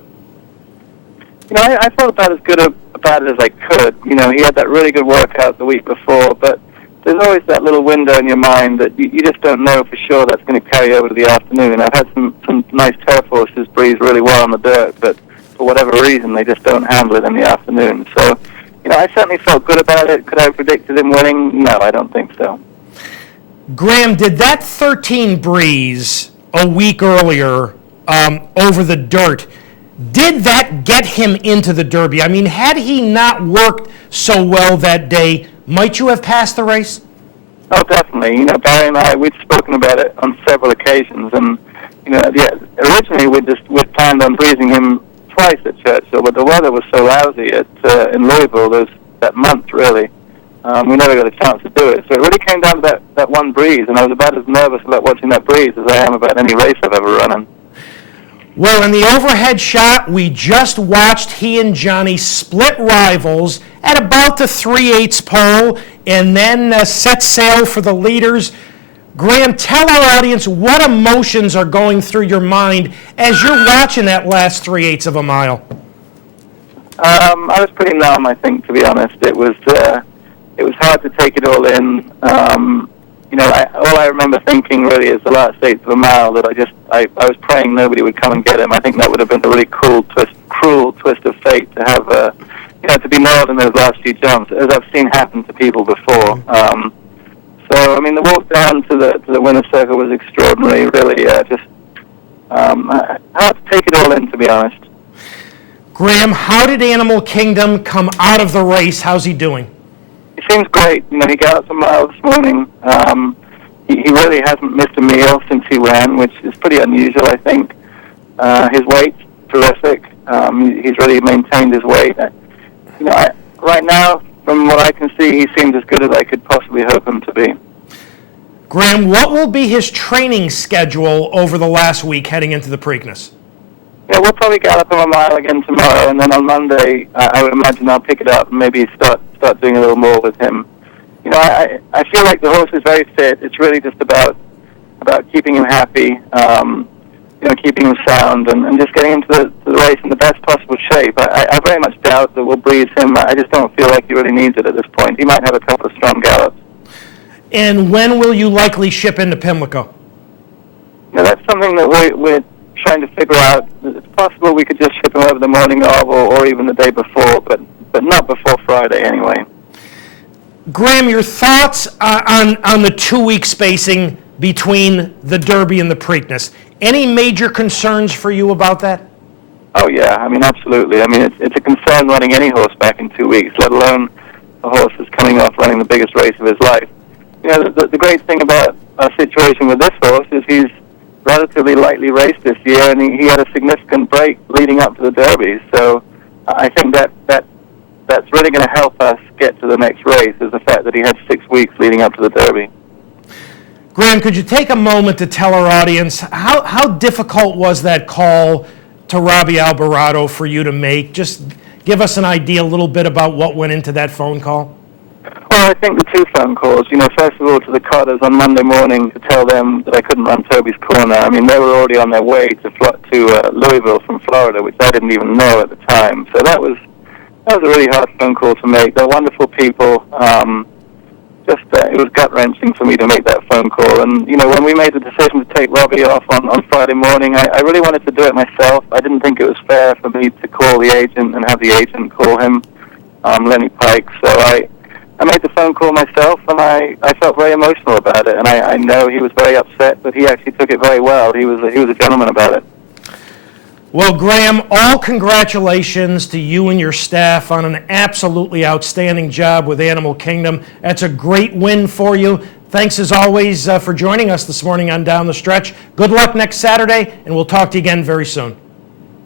You know, I felt about as good about it as I could. You know, he had that really good workout the week before, but there's always that little window in your mind that you just don't know for sure that's going to carry over to the afternoon. I've had some nice turf horses breeze really well on the dirt, but for whatever reason, they just don't handle it in the afternoon. So, you know, I certainly felt good about it. Could I have predicted him winning? No, I don't think so. Graham, did that 13 breeze a week earlier over the dirt, did that get him into the Derby? I mean, had he not worked so well that day, might you have passed the race? Oh, definitely. You know, Barry and I, we'd spoken about it on several occasions, and, you know, originally we'd planned on breezing him twice at Churchill, but the weather was so lousy in Louisville that month, really. We never got a chance to do it. So it really came down to that one breeze, and I was about as nervous about watching that breeze as I am about any race I've ever run in. Well, in the overhead shot, we just watched he and Johnny split rivals at about the 3/8 pole and then set sail for the leaders. Graham, tell our audience what emotions are going through your mind as you're watching that last 3/8 of a mile. I was pretty numb, I think, to be honest. It was hard to take it all in. You know, all I remember thinking really is the last 8th of a mile that I was praying nobody would come and get him. I think that would have been a really cruel twist of fate to have, you know, to be nailed in those last few jumps, as I've seen happen to people before. So, I mean, the walk down to the winner's circle was extraordinary, really, hard to take it all in, to be honest. Graham, how did Animal Kingdom come out of the race? How's he doing? He seems great. You know, he got up a mile this morning. He really hasn't missed a meal since he ran, which is pretty unusual, I think. His weight's terrific. He's really maintained his weight. You know, right now, from what I can see, he seems as good as I could possibly hope him to be. Graham, what will be his training schedule over the last week heading into the Preakness? Yeah, we'll probably gallop him a mile again tomorrow, and then on Monday, I would imagine I'll pick it up and maybe start doing a little more with him. You know, I feel like the horse is very fit. It's really just about keeping him happy, you know, keeping him sound, and just getting him to the race in the best possible shape. I very much doubt that we'll breeze him. I just don't feel like he really needs it at this point. He might have a couple of strong gallops. And when will you likely ship into Pimlico? You know, that's something that we're trying to figure out. It's possible we could just ship him over the morning of or even the day before, but not before Friday anyway. Graham, your thoughts on the 2-week spacing between the Derby and the Preakness. Any major concerns for you about that? Oh, yeah. I mean, absolutely. I mean, it's a concern running any horse back in 2 weeks, let alone a horse that's coming off running the biggest race of his life. You know, the great thing about our situation with this horse is he's relatively lightly raced this year, and he had a significant break leading up to the Derby. So I think that's really going to help us get to the next race, is the fact that he had 6 weeks leading up to the Derby. Graham, could you take a moment to tell our audience how difficult was that call to Robbie Alvarado for you to make? Just give us an idea a little bit about what went into that phone call. Well, I think the two phone calls, first of all to the Cotters on Monday morning to tell them that I couldn't run Toby's Corner. I mean, they were already on their way to Louisville from Florida, which I didn't even know at the time. So that was a really hard phone call to make. They're wonderful people. It was gut-wrenching for me to make that phone call. And, when we made the decision to take Robbie off on Friday morning, I really wanted to do it myself. I didn't think it was fair for me to call the agent and have the agent call him, Lenny Pike. So I made the phone call myself, and I felt very emotional about it. And I know he was very upset, but he actually took it very well. He was a gentleman about it. Well, Graham, all congratulations to you and your staff on an absolutely outstanding job with Animal Kingdom. That's a great win for you. Thanks, as always, for joining us this morning on Down the Stretch. Good luck next Saturday, and we'll talk to you again very soon.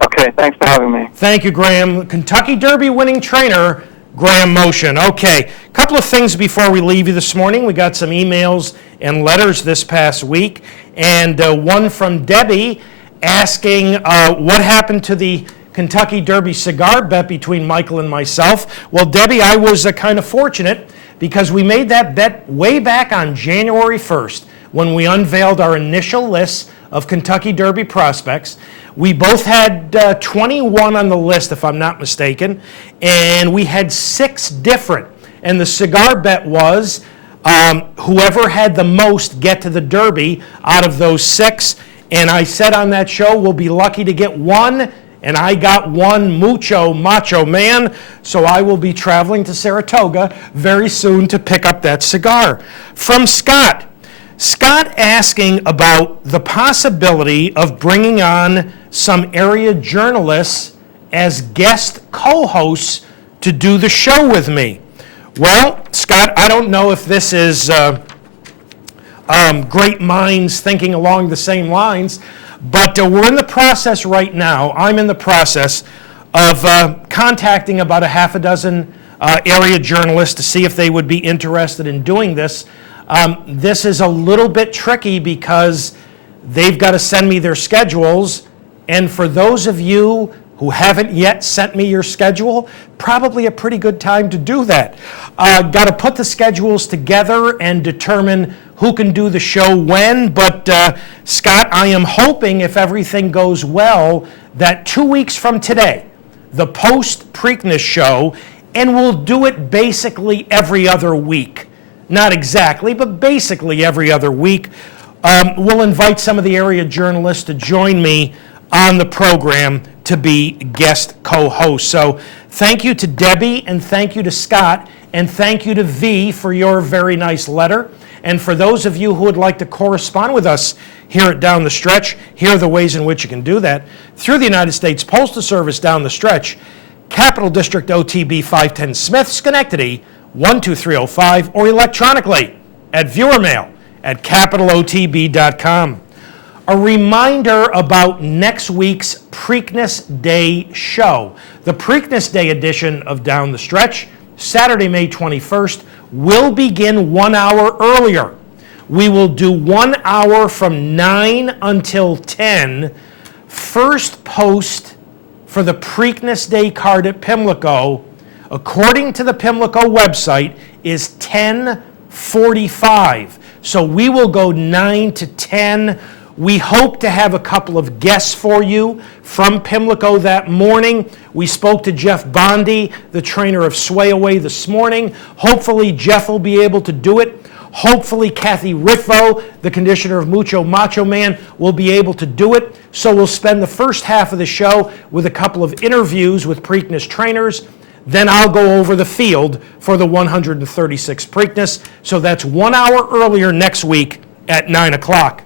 Okay, thanks for having me. Thank you, Graham. Kentucky Derby winning trainer, Graham Motion. Okay, a couple of things before we leave you this morning. We got some emails and letters this past week, and one from Debbie asking what happened to the Kentucky Derby cigar bet between Michael and myself. Well, Debbie, I was kind of fortunate because we made that bet way back on January 1st when we unveiled our initial list of Kentucky Derby prospects. We both had 21 on the list, if I'm not mistaken, and we had 6 different. And the cigar bet was whoever had the most get to the Derby out of those 6. And I said on that show, we'll be lucky to get one, and I got one Mucho Macho Man, so I will be traveling to Saratoga very soon to pick up that cigar. From Scott. Scott asking about the possibility of bringing on some area journalists as guest co-hosts to do the show with me. Well, Scott, I don't know if this is great minds thinking along the same lines, but we're in the process right now. I'm in the process of contacting about a half a dozen area journalists to see if they would be interested in doing this. This is a little bit tricky because they've got to send me their schedules, and for those of you who haven't yet sent me your schedule, probably a pretty good time to do that. Got to put the schedules together and determine who can do the show when, but Scott, I am hoping, if everything goes well, that 2 weeks from today, the post-Preakness show, and we'll do it basically every other week. Not exactly, but basically every other week. We'll invite some of the area journalists to join me on the program to be guest co-hosts. So thank you to Debbie, and thank you to Scott, and thank you to V for your very nice letter. And for those of you who would like to correspond with us here at Down the Stretch, here are the ways in which you can do that. Through the United States Postal Service Down the Stretch, Capital District OTB 510 Smith, Schenectady 12305, or electronically at viewermail@capitalotb.com. A reminder about next week's Preakness Day show. The Preakness Day edition of Down the Stretch, Saturday, May 21st, will begin 1 hour earlier. We will do 1 hour from 9 until 10. First post for the Preakness Day card at Pimlico, according to the Pimlico website, is 10:45. So we will go 9 to 10. We hope to have a couple of guests for you from Pimlico that morning. We spoke to Jeff Bondi, the trainer of Sway Away, this morning. Hopefully Jeff will be able to do it. Hopefully Kathy Riffo, the conditioner of Mucho Macho Man, will be able to do it. So we'll spend the first half of the show with a couple of interviews with Preakness trainers. Then I'll go over the field for the 136th Preakness. So that's 1 hour earlier next week at 9 o'clock.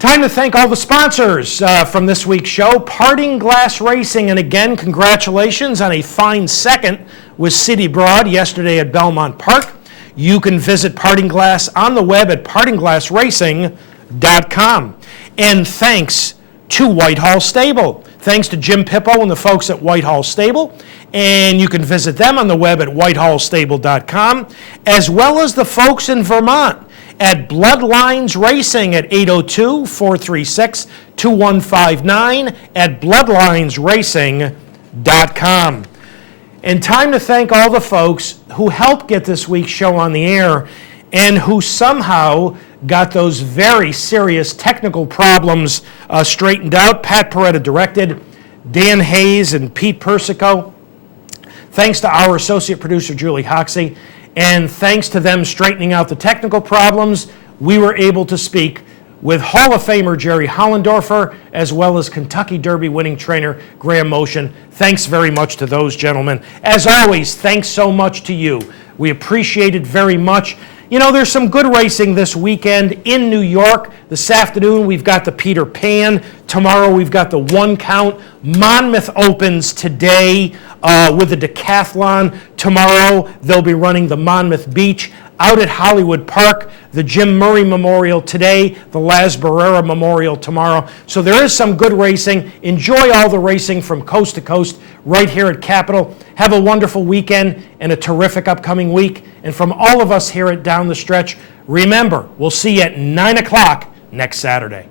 Time to thank all the sponsors from this week's show. Parting Glass Racing, and again, congratulations on a fine second with City Broad yesterday at Belmont Park. You can visit Parting Glass on the web at partingglassracing.com. And thanks to Whitehall Stable. Thanks to Jim Pippo and the folks at Whitehall Stable. And you can visit them on the web at whitehallstable.com, as well as the folks in Vermont at Bloodlines Racing at 802-436-2159 at bloodlinesracing.com. And time to thank all the folks who helped get this week's show on the air and who somehow got those very serious technical problems straightened out. Pat Peretta directed, Dan Hayes and Pete Persico. Thanks to our associate producer, Julie Hoxie, and thanks to them straightening out the technical problems, we were able to speak with Hall of Famer Jerry Hollendorfer, as well as Kentucky Derby winning trainer Graham Motion. Thanks very much to those gentlemen. As always, thanks so much to you. We appreciate it very much. You know, there's some good racing this weekend in New York. This afternoon, we've got the Peter Pan. Tomorrow, we've got the One Count. Monmouth opens today with the decathlon. Tomorrow, they'll be running the Monmouth Beach. Out at Hollywood Park, the Jim Murray Memorial today, the Laz Barrera Memorial tomorrow. So there is some good racing. Enjoy all the racing from coast to coast right here at Capitol. Have a wonderful weekend and a terrific upcoming week. And from all of us here at Down the Stretch, remember, we'll see you at 9 o'clock next Saturday.